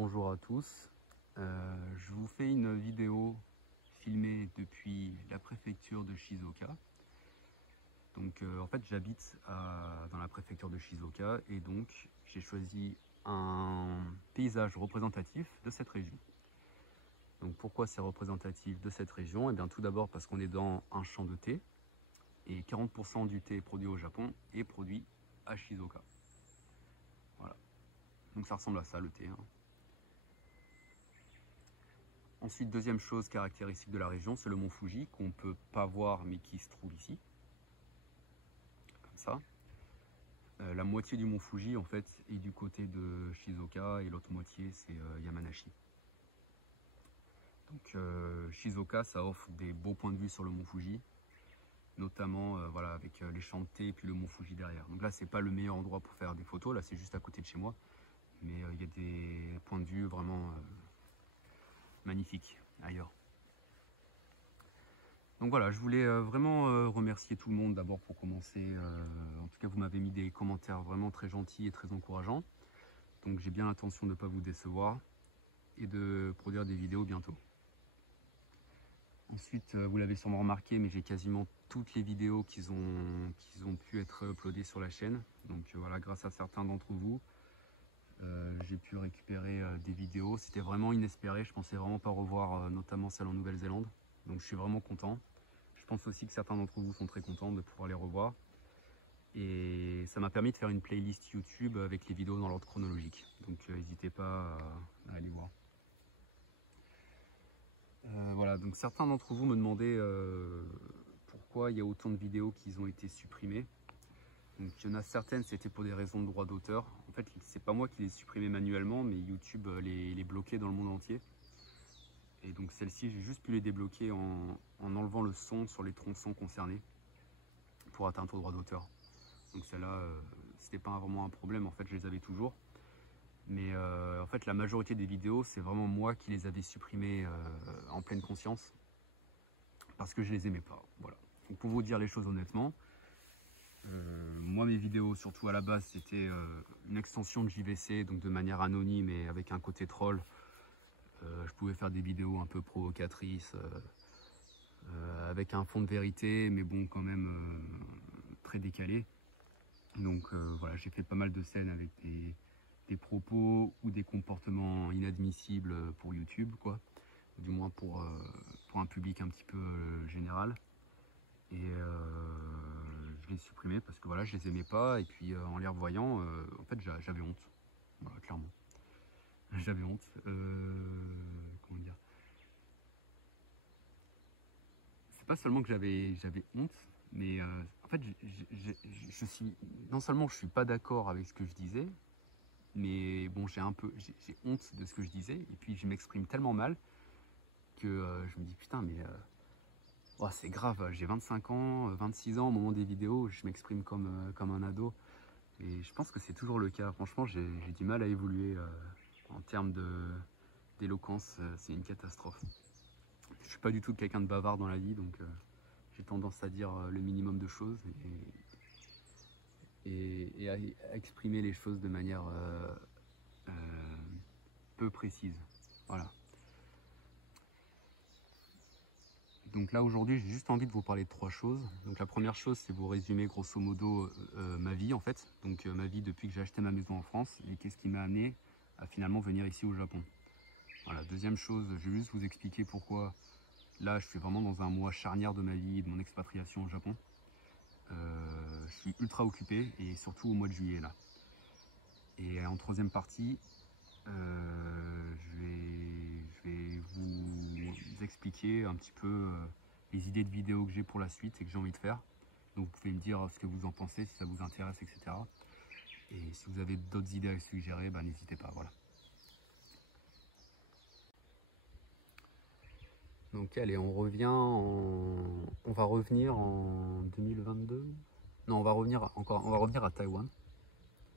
Bonjour à tous, je vous fais une vidéo filmée depuis la préfecture de Shizuoka. Donc en fait j'habite dans la préfecture de Shizuoka et donc j'ai choisi un paysage représentatif de cette région. Donc pourquoi c'est représentatif de cette région? Eh bien tout d'abord parce qu'on est dans un champ de thé et 40% du thé produit au Japon est produit à Shizuoka. Voilà, donc ça ressemble à ça le thé, hein. Ensuite, deuxième chose caractéristique de la région, c'est le mont Fuji, qu'on ne peut pas voir mais qui se trouve ici, comme ça. La moitié du mont Fuji en fait est du côté de Shizuoka et l'autre moitié c'est Yamanashi. Donc Shizuoka, ça offre des beaux points de vue sur le mont Fuji, notamment voilà, avec les champs de thé et puis le mont Fuji derrière. Donc là c'est pas le meilleur endroit pour faire des photos, là c'est juste à côté de chez moi, mais il y a des points de vue vraiment magnifiques ailleurs. Donc voilà, je voulais vraiment remercier tout le monde d'abord pour commencer. En tout cas, vous m'avez mis des commentaires vraiment très gentils et très encourageants. Donc j'ai bien l'intention de ne pas vous décevoir et de produire des vidéos bientôt. Ensuite, vous l'avez sûrement remarqué, mais j'ai quasiment toutes les vidéos qui ont pu être uploadées sur la chaîne. Donc voilà, grâce à certains d'entre vous, j'ai pu récupérer des vidéos. C'était vraiment inespéré, je pensais vraiment pas revoir notamment celle en Nouvelle-Zélande. Donc je suis vraiment content. Je pense aussi que certains d'entre vous sont très contents de pouvoir les revoir. Et ça m'a permis de faire une playlist YouTube avec les vidéos dans l'ordre chronologique. Donc n'hésitez pas à aller voir. Voilà, donc certains d'entre vous me demandaient pourquoi il y a autant de vidéos qui ont été supprimées. Donc il y en a certaines, c'était pour des raisons de droit d'auteur. En fait, c'est pas moi qui les ai supprimées manuellement, mais YouTube les bloquait dans le monde entier. Et donc celles-ci, j'ai juste pu les débloquer en enlevant le son sur les tronçons concernés pour atteindre au droit d'auteur. Donc celles-là, c'était pas vraiment un problème, en fait je les avais toujours. Mais en fait la majorité des vidéos, c'est vraiment moi qui les avais supprimées en pleine conscience. Parce que je les aimais pas, voilà. Donc pour vous dire les choses honnêtement, moi mes vidéos, surtout à la base, c'était une extension de JVC, donc de manière anonyme et avec un côté troll. Je pouvais faire des vidéos un peu provocatrices, avec un fond de vérité, mais bon, quand même très décalé. Donc voilà, j'ai fait pas mal de scènes avec des propos ou des comportements inadmissibles pour YouTube, quoi. Du moins pour un public un petit peu général. Et je les supprimais parce que voilà, je les aimais pas. Et puis en les revoyant, en fait, j'avais honte. Voilà, clairement. J'avais honte. Comment dire? C'est pas seulement que j'avais honte, mais en fait, je suis non seulement je suis pas d'accord avec ce que je disais, mais bon, j'ai honte de ce que je disais, et puis je m'exprime tellement mal que je me dis putain, mais oh, c'est grave. J'ai 25 ans, 26 ans au moment des vidéos, je m'exprime comme un ado, et je pense que c'est toujours le cas. Franchement, j'ai du mal à évoluer en termes d'éloquence, c'est une catastrophe. Je suis pas du tout quelqu'un de bavard dans la vie, donc j'ai tendance à dire le minimum de choses et à exprimer les choses de manière peu précise. Voilà. Donc là aujourd'hui, j'ai juste envie de vous parler de trois choses. Donc la première chose, c'est vous résumer grosso modo ma vie en fait. Donc ma vie depuis que j'ai acheté ma maison en France et qu'est-ce qui m'a amené à finalement venir ici au Japon. Voilà. Deuxième chose, je vais juste vous expliquer pourquoi là je suis vraiment dans un mois charnière de ma vie et de mon expatriation au Japon. Je suis ultra occupé et surtout au mois de juillet là. Et en troisième partie, je vais vous expliquer un petit peu les idées de vidéos que j'ai pour la suite et que j'ai envie de faire. Donc vous pouvez me dire ce que vous en pensez, si ça vous intéresse, etc. Et si vous avez d'autres idées à suggérer, bah, n'hésitez pas, voilà. Donc allez, on va revenir en 2022. Non, on va revenir à Taïwan.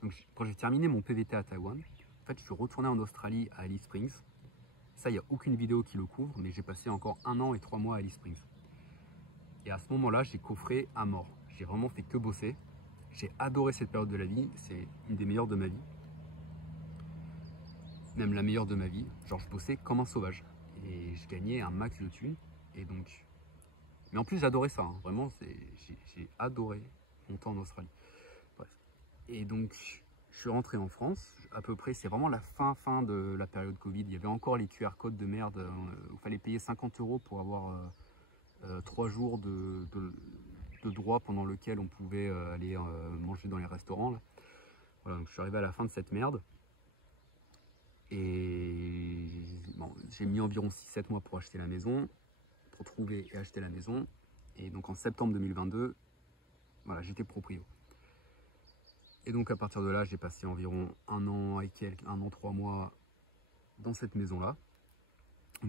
Donc quand j'ai terminé mon PVT à Taïwan, en fait, je suis retourné en Australie à Alice Springs. Ça, il n'y a aucune vidéo qui le couvre, mais j'ai passé encore 1 an et 3 mois à Alice Springs. Et à ce moment-là, j'ai coffré à mort. J'ai vraiment fait que bosser. J'ai adoré cette période de la vie, c'est une des meilleures de ma vie. même la meilleure de ma vie. Genre je bossais comme un sauvage et je gagnais un max de thunes. Et donc, mais en plus j'adorais ça, hein. Vraiment, j'ai adoré mon temps en Australie. Bref. Et donc je suis rentré en France, à peu près, c'est vraiment la fin de la période Covid. Il y avait encore les QR codes de merde où il fallait payer 50 € pour avoir 3 jours de droit pendant lequel on pouvait aller manger dans les restaurants. Là. Voilà, donc je suis arrivé à la fin de cette merde. Et bon, j'ai mis environ 6-7 mois pour acheter la maison, pour trouver et acheter la maison. Et donc en septembre 2022, voilà, j'étais proprio. Et donc à partir de là, j'ai passé environ 1 an, 3 mois dans cette maison-là.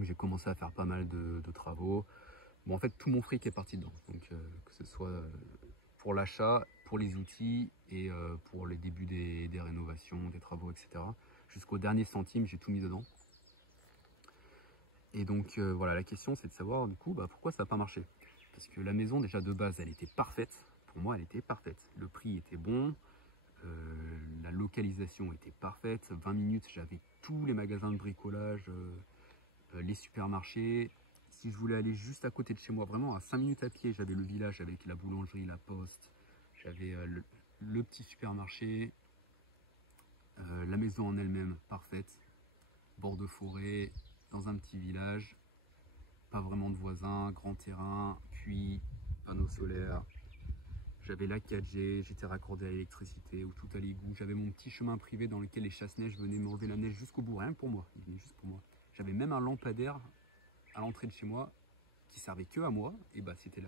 J'ai commencé à faire pas mal de travaux. Bon, en fait, tout mon fric est parti dedans. Donc que ce soit pour l'achat, pour les outils et pour les débuts des rénovations, des travaux, etc. Jusqu'au dernier centime, j'ai tout mis dedans. Et donc voilà, la question c'est de savoir du coup pourquoi ça n'a pas marché. Parce que la maison déjà de base, elle était parfaite. Pour moi, elle était parfaite. Le prix était bon, la localisation était parfaite. 20 minutes, j'avais tous les magasins de bricolage, les supermarchés. Si je voulais aller juste à côté de chez moi, vraiment à 5 minutes à pied, j'avais le village avec la boulangerie, la poste. J'avais le petit supermarché, la maison en elle-même parfaite, bord de forêt, dans un petit village, pas vraiment de voisins, grand terrain, puis panneaux solaires. J'avais la 4G, j'étais raccordé à l'électricité, où tout à l'égout. J'avais mon petit chemin privé dans lequel les chasse-neige venaient m'enlever la neige jusqu'au bout, rien que pour moi. Ils venaient juste pour moi. J'avais même un lampadaire à l'entrée de chez moi qui servait que à moi. Et c'était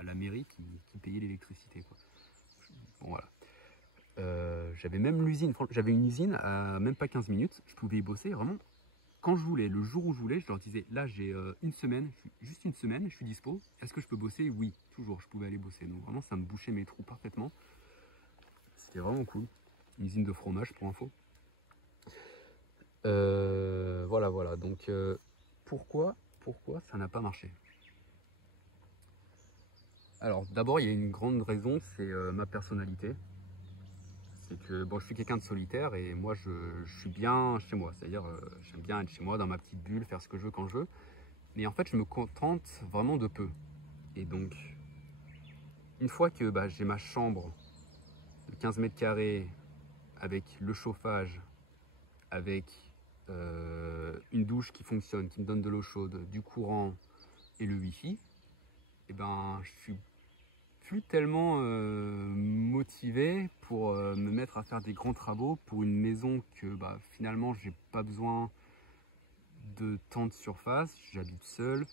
la mairie qui payait l'électricité. Bon voilà. J'avais même l'usine, j'avais une usine à même pas 15 minutes. Je pouvais y bosser vraiment quand je voulais, le jour où je voulais. Je leur disais, là j'ai une semaine, juste une semaine, je suis dispo. Est-ce que je peux bosser? Oui, toujours, je pouvais aller bosser. Donc vraiment, ça me bouchait mes trous parfaitement. C'était vraiment cool. Une usine de fromage pour info. Voilà. Donc pourquoi ça n'a pas marché? Alors d'abord, il y a une grande raison, c'est ma personnalité. C'est que bon, je suis quelqu'un de solitaire et moi je suis bien chez moi. C'est-à-dire, j'aime bien être chez moi dans ma petite bulle, faire ce que je veux quand je veux. Mais en fait, je me contente vraiment de peu. Et donc, une fois que j'ai ma chambre de 15 mètres carrés avec le chauffage, avec une douche qui fonctionne, qui me donne de l'eau chaude, du courant et le wifi, et je suis plus tellement motivé pour me mettre à faire des grands travaux pour une maison que finalement j'ai pas besoin de tant de surface. J'habite seul.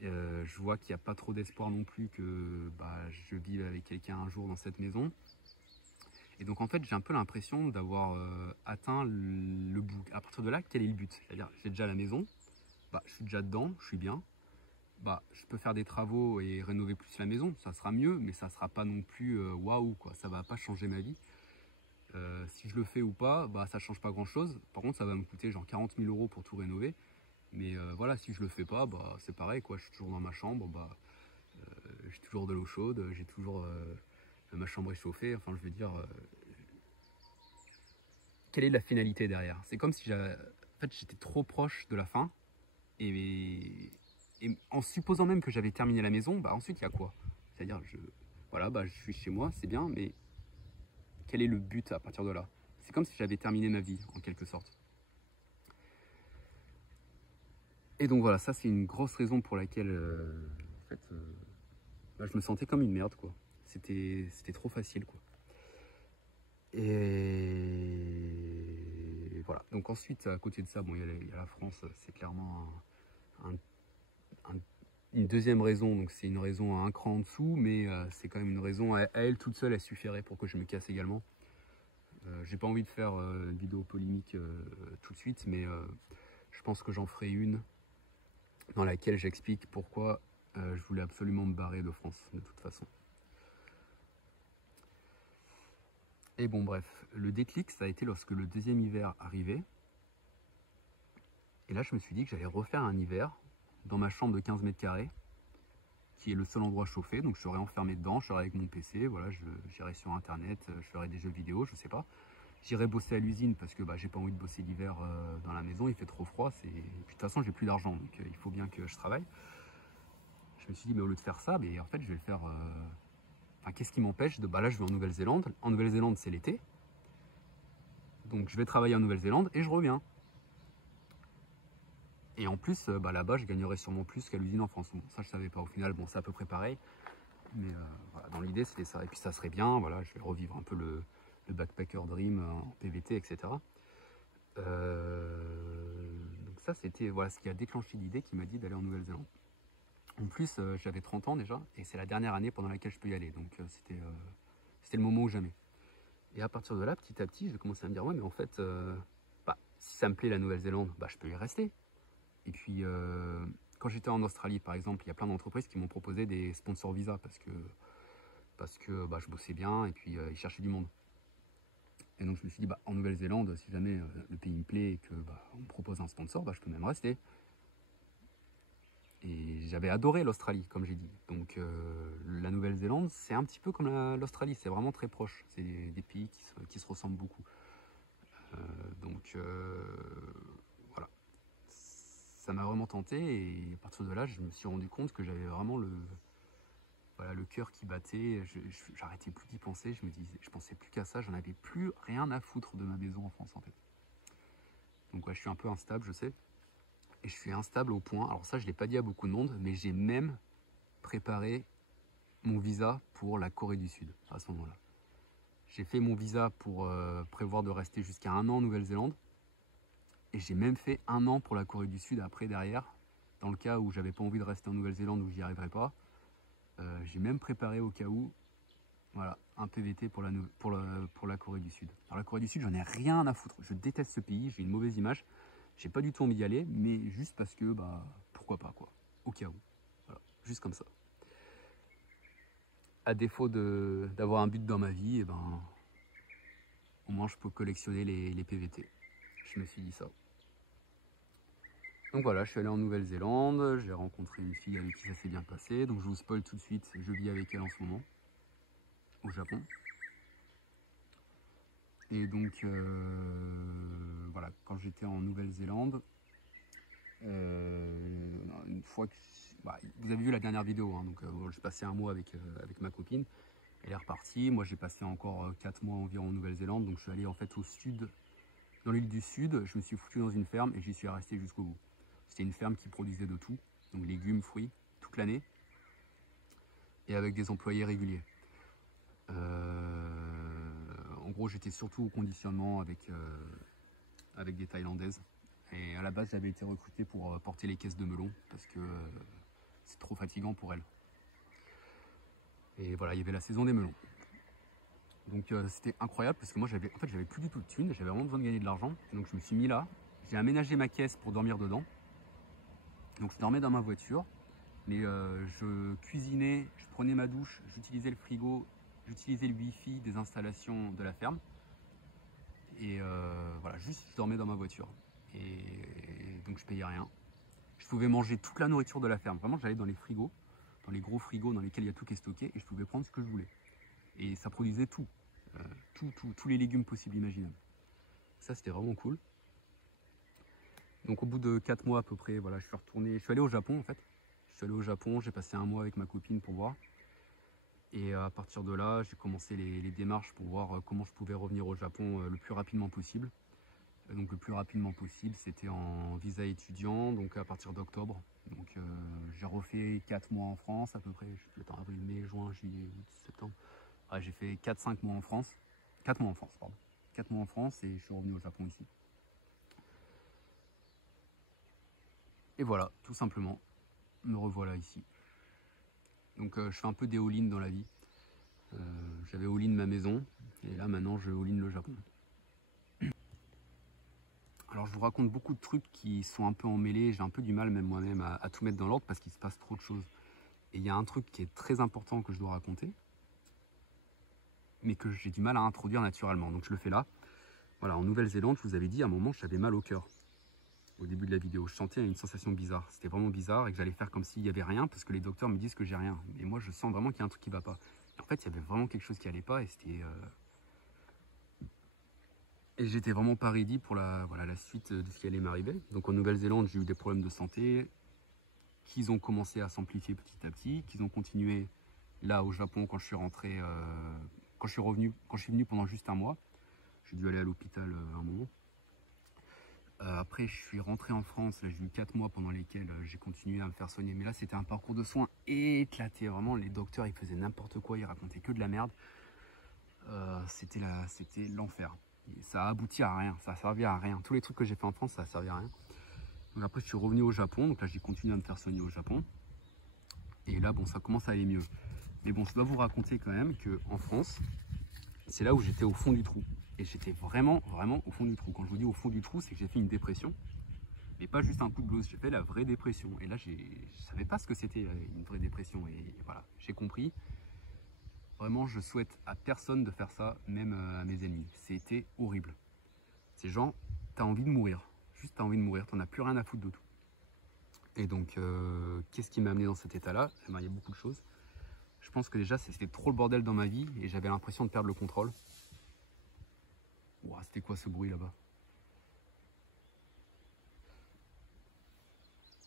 Je vois qu'il n'y a pas trop d'espoir non plus que je vive avec quelqu'un un jour dans cette maison. Et donc en fait j'ai un peu l'impression d'avoir atteint le bout. À partir de là, quel est le but? C'est-à-dire j'ai déjà la maison, je suis déjà dedans, je suis bien. Je peux faire des travaux et rénover plus la maison, ça sera mieux, mais ça sera pas non plus waouh quoi, ça va pas changer ma vie. Si je le fais ou pas, ça change pas grand chose. Par contre, ça va me coûter genre 40 000 € pour tout rénover. Mais voilà, si je le fais pas, c'est pareil quoi, je suis toujours dans ma chambre, j'ai toujours de l'eau chaude, j'ai toujours ma chambre est chauffée. Enfin, je veux dire, quelle est la finalité derrière? C'est comme si en fait, j'étais trop proche de la fin et en supposant même que j'avais terminé la maison, ensuite il y a quoi? C'est-à-dire, je suis chez moi, c'est bien, mais quel est le but à partir de là? C'est comme si j'avais terminé ma vie, en quelque sorte. Et donc voilà, ça c'est une grosse raison pour laquelle en fait, je me sentais comme une merde, quoi. C'était trop facile, quoi. Et voilà. Donc ensuite, à côté de ça, il y a la France, c'est clairement une deuxième raison. Donc c'est une raison à un cran en dessous, mais c'est quand même une raison à elle toute seule, elle suffirait pour que je me casse également. J'ai pas envie de faire une vidéo polémique tout de suite, mais je pense que j'en ferai une dans laquelle j'explique pourquoi je voulais absolument me barrer de France, de toute façon. Et bon, bref, le déclic, ça a été lorsque le deuxième hiver arrivait. Et là, je me suis dit que j'allais refaire un hiver dans ma chambre de 15 mètres carrés, qui est le seul endroit chauffé. Donc, je serais enfermé dedans, je serais avec mon PC, voilà, j'irais sur Internet, je ferais des jeux vidéo, je sais pas. j'irai bosser à l'usine parce que j'ai pas envie de bosser l'hiver dans la maison, il fait trop froid. Et puis de toute façon, j'ai plus d'argent, donc il faut bien que je travaille. Je me suis dit, mais au lieu de faire ça, en fait, je vais le faire. Enfin, qu'est-ce qui m'empêche de. Là, je vais en Nouvelle-Zélande. En Nouvelle-Zélande, c'est l'été. Donc, je vais travailler en Nouvelle-Zélande et je reviens. Et en plus, là-bas, je gagnerais sûrement plus qu'à l'usine en France. Bon, ça, je savais pas. Au final, bon, c'est à peu près pareil. Mais voilà, dans l'idée, c'était ça. Et puis, ça serait bien. Voilà, je vais revivre un peu le backpacker dream en PVT, etc. Donc ça, c'était voilà, ce qui a déclenché l'idée qui m'a dit d'aller en Nouvelle-Zélande. En plus, j'avais 30 ans déjà, et c'est la dernière année pendant laquelle je peux y aller. Donc c'était le moment ou jamais. Et à partir de là, petit à petit, j'ai commencé à me dire, ouais, mais en fait, si ça me plaît la Nouvelle-Zélande, je peux y rester. Et puis, quand j'étais en Australie, par exemple, il y a plein d'entreprises qui m'ont proposé des sponsors visa parce que je bossais bien et puis ils cherchaient du monde. Et donc je me suis dit, en Nouvelle-Zélande, si jamais le pays me plaît et que on me propose un sponsor, je peux même rester. Et j'avais adoré l'Australie, comme j'ai dit. Donc la Nouvelle-Zélande, c'est un petit peu comme l'Australie, c'est vraiment très proche. C'est des pays qui se ressemblent beaucoup. Voilà. Ça m'a vraiment tenté et à partir de là, je me suis rendu compte que j'avais vraiment le cœur qui battait. J'arrêtais plus d'y penser, je pensais plus qu'à ça, j'en avais plus rien à foutre de ma maison en France en fait. Donc je suis un peu instable, je sais. Et je suis instable au point, alors ça je ne l'ai pas dit à beaucoup de monde, mais j'ai même préparé mon visa pour la Corée du Sud à ce moment-là. J'ai fait mon visa pour prévoir de rester jusqu'à 1 an en Nouvelle-Zélande. Et j'ai même fait 1 an pour la Corée du Sud après derrière, dans le cas où j'avais pas envie de rester en Nouvelle-Zélande où j'y arriverais pas. J'ai même préparé au cas où un PVT pour la Corée du Sud. Alors la Corée du Sud, j'en ai rien à foutre. Je déteste ce pays, j'ai une mauvaise image. J'ai pas du tout envie d'y aller, mais juste parce que, pourquoi pas, quoi. Au cas où. Voilà, juste comme ça. À défaut d'avoir un but dans ma vie, au moins je peux collectionner les PVT. Je me suis dit ça. Donc voilà, je suis allé en Nouvelle-Zélande, j'ai rencontré une fille avec qui ça s'est bien passé. Donc je vous spoil tout de suite, je vis avec elle en ce moment, au Japon. Et donc, voilà, quand j'étais en Nouvelle-Zélande, une fois que... vous avez vu la dernière vidéo, hein, donc j'ai passé 1 mois avec ma copine. Elle est repartie. Moi, j'ai passé encore 4 mois environ en Nouvelle-Zélande. Donc, je suis allé en fait au sud, dans l'île du Sud. Je me suis foutu dans une ferme et j'y suis resté jusqu'au bout. C'était une ferme qui produisait de tout, donc légumes, fruits, toute l'année, et avec des employés réguliers. En gros, j'étais surtout au conditionnement avec des Thaïlandaises. Et à la base, j'avais été recruté pour porter les caisses de melon parce que c'est trop fatigant pour elles. Et voilà, il y avait la saison des melons. Donc c'était incroyable parce que moi j'avais plus du tout de thunes, j'avais vraiment besoin de gagner de l'argent. Donc je me suis mis là, j'ai aménagé ma caisse pour dormir dedans. Donc je dormais dans ma voiture, mais je cuisinais, je prenais ma douche, j'utilisais le frigo, j'utilisais le wifi des installations de la ferme. Et voilà, juste je dormais dans ma voiture. Et donc je payais rien. Je pouvais manger toute la nourriture de la ferme. Vraiment, j'allais dans les frigos, dans les gros frigos dans lesquels il y a tout qui est stocké, et je pouvais prendre ce que je voulais. Et ça produisait tout. Tous les légumes possibles, imaginables. Ça, c'était vraiment cool. Donc au bout de 4 mois à peu près, voilà, je suis allé au Japon en fait. Je suis allé au Japon, j'ai passé 1 mois avec ma copine pour voir. Et à partir de là, j'ai commencé les démarches pour voir comment je pouvais revenir au Japon le plus rapidement possible. Donc le plus rapidement possible, c'était en visa étudiant, donc à partir d'octobre. Donc j'ai refait 4 mois en France à peu près, avril, mai, juin, juillet, août, septembre. J'ai fait 4-5 mois en France. 4 mois en France, pardon. 4 mois en France et je suis revenu au Japon ici. Et voilà, tout simplement, me revoilà ici. Donc je fais un peu des all-in dans la vie. J'avais all-in ma maison et là maintenant je all-in le Japon. Alors je vous raconte beaucoup de trucs qui sont un peu emmêlés, j'ai un peu du mal même moi-même à tout mettre dans l'ordre parce qu'il se passe trop de choses. Et il y a un truc qui est très important que je dois raconter, mais que j'ai du mal à introduire naturellement, donc je le fais là. Voilà, en Nouvelle-Zélande, je vous avais dit à un moment j'avais mal au cœur. Au début de la vidéo, je sentais une sensation bizarre, c'était vraiment bizarre et que j'allais faire comme s'il n'y avait rien parce que les docteurs me disent que j'ai rien. Mais moi je sens vraiment qu'il y a un truc qui va pas. Et en fait il y avait vraiment quelque chose qui allait pas et c'était... Et j'étais vraiment pas ready pour la suite de ce qui allait m'arriver. Donc en Nouvelle-Zélande, j'ai eu des problèmes de santé qui ont commencé à s'amplifier petit à petit, qui ont continué là au Japon quand je suis rentré, quand je suis venu pendant juste un mois. J'ai dû aller à l'hôpital un moment. Après, je suis rentré en France, là j'ai eu 4 mois pendant lesquels j'ai continué à me faire soigner. Mais là, c'était un parcours de soins éclaté. Vraiment, les docteurs, ils faisaient n'importe quoi, ils racontaient que de la merde. C'était l'enfer. Ça a abouti à rien, ça a servi à rien. Tous les trucs que j'ai fait en France, ça a servi à rien. Donc après, je suis revenu au Japon. Donc là, j'ai continué à me faire soigner au Japon. Et là, bon, ça commence à aller mieux. Mais bon, je dois vous raconter quand même qu'en France, c'est là où j'étais au fond du trou. Et j'étais vraiment, vraiment au fond du trou. Quand je vous dis au fond du trou, c'est que j'ai fait une dépression. Mais pas juste un coup de blues, j'ai fait la vraie dépression. Et là, je ne savais pas ce que c'était une vraie dépression. Et voilà, j'ai compris. Vraiment, je souhaite à personne de faire ça, même à mes ennemis. C'était horrible. C'est genre, t'as envie de mourir. Juste t'as envie de mourir, t'en as plus rien à foutre de tout. Et donc, qu'est-ce qui m'a amené dans cet état-là? Eh ben, il y a beaucoup de choses. Je pense que déjà, c'était trop le bordel dans ma vie et j'avais l'impression de perdre le contrôle. Ouah, c'était quoi ce bruit là-bas?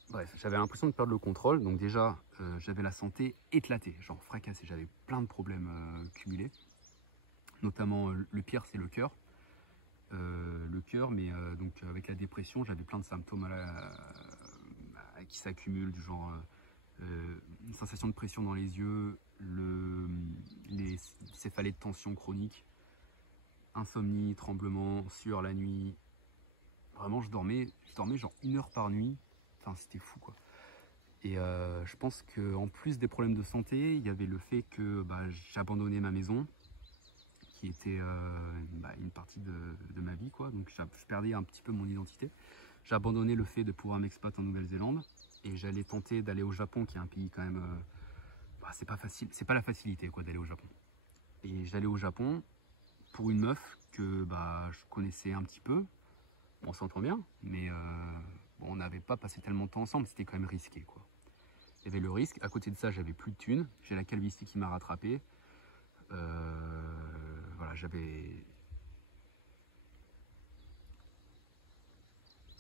Bref, j'avais l'impression de perdre le contrôle. Donc déjà, j'avais la santé éclatée, genre fracassée. J'avais plein de problèmes cumulés. Notamment, le pire, c'est le cœur. Mais donc avec la dépression, j'avais plein de symptômes qui s'accumulent, du genre une sensation de pression dans les yeux, les céphalées de tension chronique, insomnie, tremblement, sueur la nuit. Vraiment, je dormais genre 1 heure par nuit. Enfin, c'était fou quoi. Et je pense qu'en plus des problèmes de santé, il y avait le fait que j'abandonnais ma maison, qui était une partie de ma vie, quoi. Donc je perdais un petit peu mon identité. J'ai abandonné le fait de pouvoir m'expat en Nouvelle-Zélande et j'allais tenter d'aller au Japon, qui est un pays quand même, c'est pas facile, c'est pas la facilité quoi d'aller au Japon. Et j'allais au Japon pour une meuf que je connaissais un petit peu. On s'entend bien, mais bon, on n'avait pas passé tellement de temps ensemble, c'était quand même risqué quoi. Il y avait le risque. À côté de ça, j'avais plus de thunes, j'ai la calvitie qui m'a rattrapé.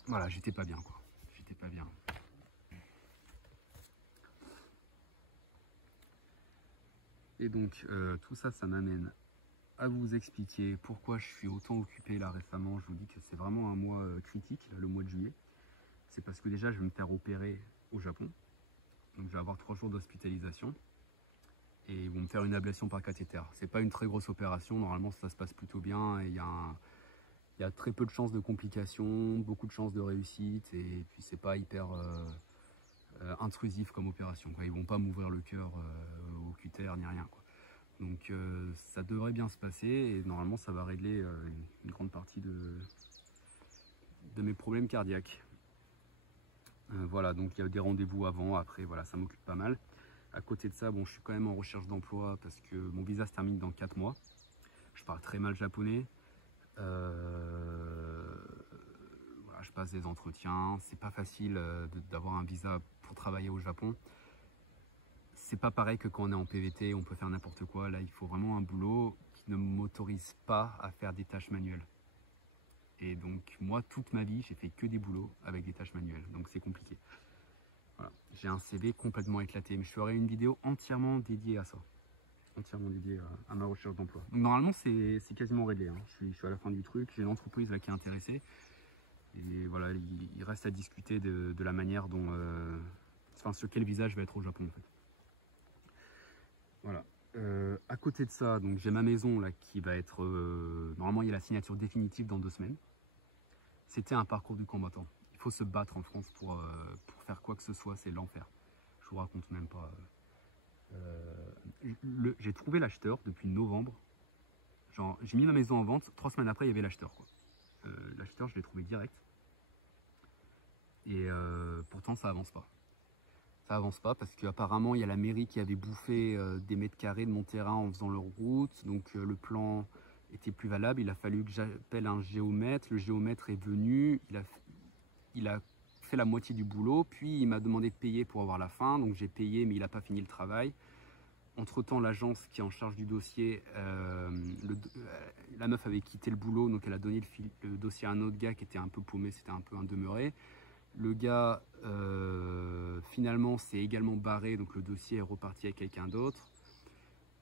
Voilà, j'étais pas bien quoi. J'étais pas bien. Et donc tout ça, ça m'amène à vous expliquer pourquoi je suis autant occupé là récemment. Je vous dis que c'est vraiment un mois critique, là, le mois de juillet. C'est parce que déjà, je vais me faire opérer au Japon. Donc je vais avoir 3 jours d'hospitalisation. Et ils vont me faire une ablation par cathéter. C'est pas une très grosse opération, normalement ça se passe plutôt bien. Et il y a très peu de chances de complications, beaucoup de chances de réussite. Et puis c'est pas hyper intrusif comme opération, quoi. Ils vont pas m'ouvrir le cœur au cutter ni rien, quoi. Donc ça devrait bien se passer et normalement ça va régler une grande partie de mes problèmes cardiaques. Voilà, donc il y a des rendez-vous avant, après, voilà, ça m'occupe pas mal. À côté de ça, bon, je suis quand même en recherche d'emploi parce que mon visa se termine dans 4 mois. Je parle très mal japonais. Voilà, je passe des entretiens. C'est pas facile d'avoir un visa pour travailler au Japon. C'est pas pareil que quand on est en PVT, on peut faire n'importe quoi. Là, il faut vraiment un boulot qui ne m'autorise pas à faire des tâches manuelles. Et donc, moi, toute ma vie, j'ai fait que des boulots avec des tâches manuelles. Donc, c'est compliqué. Voilà. J'ai un CV complètement éclaté. Mais je ferai une vidéo entièrement dédiée à ça. Entièrement dédiée à ma recherche d'emploi. Donc, normalement, c'est quasiment réglé. Hein. Je suis à la fin du truc. J'ai l'entreprise qui est intéressée. Et voilà, il reste à discuter de la manière dont... enfin, sur quel visa je vais être au Japon, en fait. Voilà. À côté de ça, donc j'ai ma maison là qui va être... normalement, il y a la signature définitive dans 2 semaines. C'était un parcours du combattant. Il faut se battre en France pour faire quoi que ce soit, c'est l'enfer. Je vous raconte même pas. J'ai trouvé l'acheteur depuis novembre. Genre, j'ai mis ma maison en vente, 3 semaines après, il y avait l'acheteur, quoi. L'acheteur, je l'ai trouvé direct. Et pourtant, ça avance pas. Ça avance pas parce qu'apparemment, il y a la mairie qui avait bouffé des mètres carrés de mon terrain en faisant leur route. Donc, le plan était plus valable. Il a fallu que j'appelle un géomètre. Le géomètre est venu. Il a fait la moitié du boulot. Puis, il m'a demandé de payer pour avoir la fin. Donc, j'ai payé, mais il n'a pas fini le travail. Entre-temps, l'agence qui est en charge du dossier, la meuf avait quitté le boulot, donc elle a donné le dossier à un autre gars qui était un peu paumé, c'était un peu un demeuré. Le gars, finalement, s'est également barré, donc le dossier est reparti avec quelqu'un d'autre.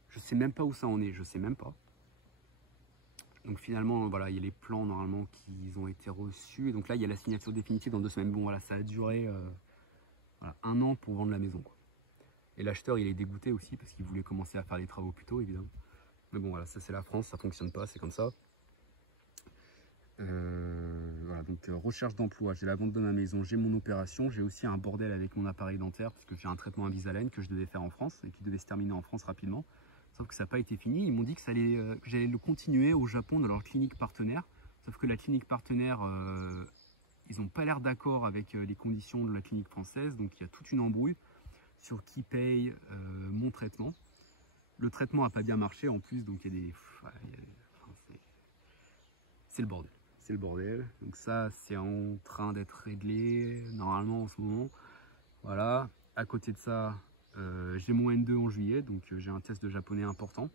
Je sais même pas où ça en est, je sais même pas. Donc finalement, voilà, il y a les plans normalement qui ont été reçus. Et donc là, il y a la signature définitive dans 2 semaines. Bon, voilà, ça a duré voilà, 1 an pour vendre la maison, quoi. Et l'acheteur, il est dégoûté aussi parce qu'il voulait commencer à faire les travaux plus tôt, évidemment. Mais bon, voilà, ça c'est la France, ça fonctionne pas, c'est comme ça. Voilà, donc recherche d'emploi, j'ai la vente de ma maison, j'ai mon opération, j'ai aussi un bordel avec mon appareil dentaire parce que j'ai un traitement Invisalign que je devais faire en France et qui devait se terminer en France rapidement. Sauf que ça n'a pas été fini. Ils m'ont dit que que j'allais le continuer au Japon dans leur clinique partenaire. Sauf que la clinique partenaire, ils n'ont pas l'air d'accord avec les conditions de la clinique française. Donc il y a toute une embrouille sur qui paye mon traitement. Le traitement n'a pas bien marché en plus, donc il y a des... c'est le bordel. C'est le bordel. Donc ça, c'est en train d'être réglé normalement en ce moment. Voilà. À côté de ça, j'ai mon N2 en juillet, donc j'ai un test de japonais important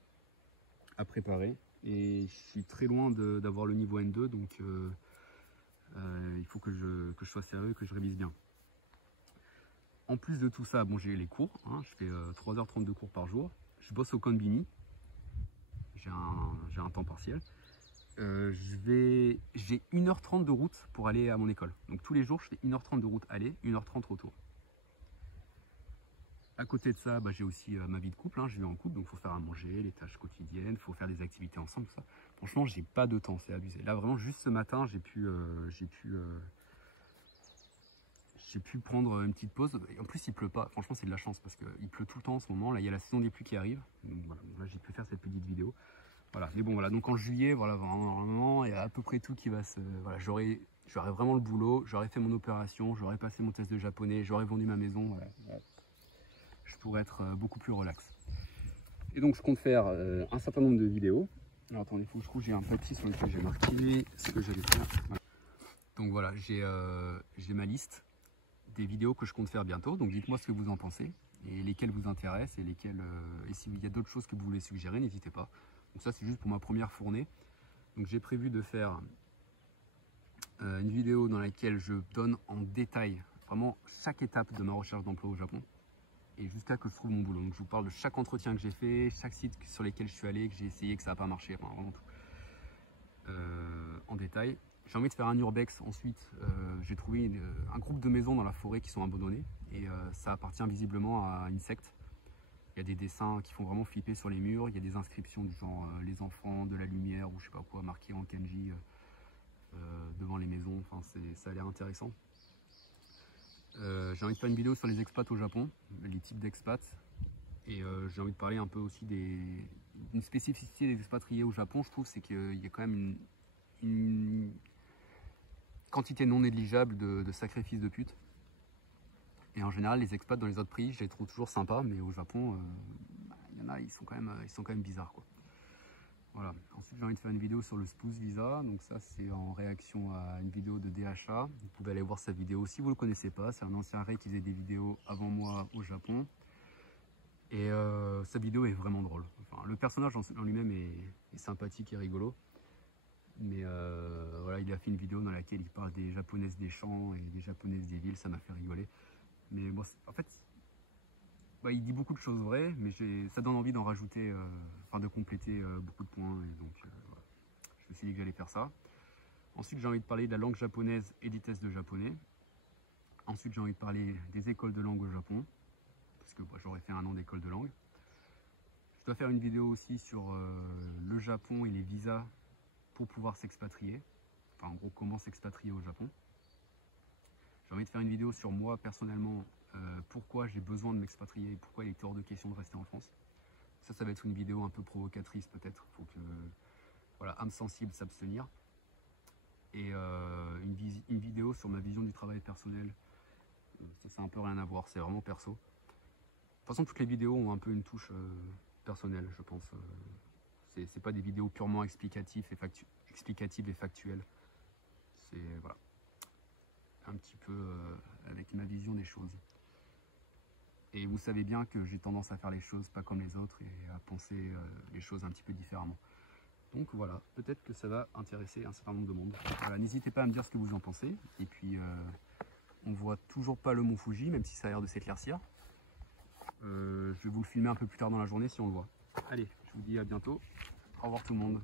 à préparer. Et je suis très loin d'avoir le niveau N2, donc il faut que je sois sérieux, que je révise bien. En plus de tout ça, bon, j'ai les cours, hein, je fais 3h30 de cours par jour. Je bosse au Konbini, j'ai un temps partiel. J'ai 1h30 de route pour aller à mon école. Donc tous les jours, je fais 1h30 de route aller, 1h30 retour. À côté de ça, bah, j'ai aussi ma vie de couple, hein, je vis en couple, donc il faut faire à manger, les tâches quotidiennes, il faut faire des activités ensemble, tout ça. Franchement, j'ai pas de temps, c'est abusé. Là, vraiment, juste ce matin, j'ai pu prendre une petite pause. Et en plus, il pleut pas. Franchement, c'est de la chance parce qu'il pleut tout le temps en ce moment. Là, il y a la saison des pluies qui arrive. Donc voilà, là, j'ai pu faire cette petite vidéo. Voilà. Mais bon, voilà. Donc en juillet, voilà, normalement, il y a à peu près tout qui va se. Voilà, j'aurai vraiment le boulot. J'aurai fait mon opération. J'aurai passé mon test de japonais. J'aurai vendu ma maison. Voilà. Je pourrais être beaucoup plus relax. Et donc, je compte faire un certain nombre de vidéos. Alors, attendez, il faut que je trouve. J'ai un papier sur lequel j'ai marqué ce que j'allais faire. Voilà. Donc voilà, j'ai ma liste des vidéos que je compte faire bientôt, donc dites-moi ce que vous en pensez et lesquelles vous intéressent et lesquelles et s'il y a d'autres choses que vous voulez suggérer, n'hésitez pas. Donc ça c'est juste pour ma première fournée. Donc j'ai prévu de faire une vidéo dans laquelle je donne en détail vraiment chaque étape de ma recherche d'emploi au Japon et jusqu'à que je trouve mon boulot. Donc je vous parle de chaque entretien que j'ai fait, chaque site sur lesquels je suis allé, que j'ai essayé, que ça n'a pas marché, enfin vraiment tout en détail. J'ai envie de faire un urbex ensuite. J'ai trouvé un groupe de maisons dans la forêt qui sont abandonnées et ça appartient visiblement à une secte. Il y a des dessins qui font vraiment flipper sur les murs. Il y a des inscriptions du genre les enfants de la lumière ou je sais pas quoi marqué en kanji devant les maisons. Enfin, ça a l'air intéressant. J'ai envie de faire une vidéo sur les expats au Japon, les types d'expats. Et j'ai envie de parler un peu aussi d'une spécificité des expatriés au Japon. Je trouve c'est qu'il y a quand même une quantité non négligeable de sacrifices de pute. Et en général, les expats dans les autres pays, je les trouve toujours sympas, mais au Japon, il y en a, ils sont quand même bizarres, quoi. Voilà. Ensuite, j'ai envie de faire une vidéo sur le spouse visa. Donc ça, c'est en réaction à une vidéo de DHA. Vous pouvez aller voir sa vidéo si vous ne le connaissez pas. C'est un ancien Ray qui faisait des vidéos avant moi au Japon. Et sa vidéo est vraiment drôle. Enfin, le personnage en lui-même est sympathique et rigolo. Mais voilà, il a fait une vidéo dans laquelle il parle des japonaises des champs et des japonaises des villes, ça m'a fait rigoler. Mais bon, en fait, bah, il dit beaucoup de choses vraies, mais ça donne envie d'en rajouter, enfin de compléter beaucoup de points. Et donc, voilà. Je me suis dit que j'allais faire ça. Ensuite, j'ai envie de parler de la langue japonaise et des tests de japonais. Ensuite, j'ai envie de parler des écoles de langue au Japon, parce que bah, j'aurais fait 1 an d'école de langue. Je dois faire une vidéo aussi sur le Japon et les visas pour pouvoir s'expatrier. Enfin, en gros, comment s'expatrier au Japon. J'ai envie de faire une vidéo sur moi, personnellement, pourquoi j'ai besoin de m'expatrier, pourquoi il était hors de question de rester en France. Ça va être une vidéo un peu provocatrice peut-être. Il faut que, voilà, âme sensible, s'abstenir. Et une vidéo sur ma vision du travail personnel. Ça a un peu rien à voir, c'est vraiment perso. De toute façon, toutes les vidéos ont un peu une touche personnelle, je pense. C'est pas des vidéos purement explicatives et factuelles. C'est voilà, un petit peu avec ma vision des choses. Et vous savez bien que j'ai tendance à faire les choses pas comme les autres et à penser les choses un petit peu différemment. Donc voilà, peut-être que ça va intéresser un certain nombre de monde. Voilà, n'hésitez pas à me dire ce que vous en pensez. Et puis, on voit toujours pas le mont Fuji, même si ça a l'air de s'éclaircir. Je vais vous le filmer un peu plus tard dans la journée si on le voit. Allez, je vous dis à bientôt. Au revoir tout le monde.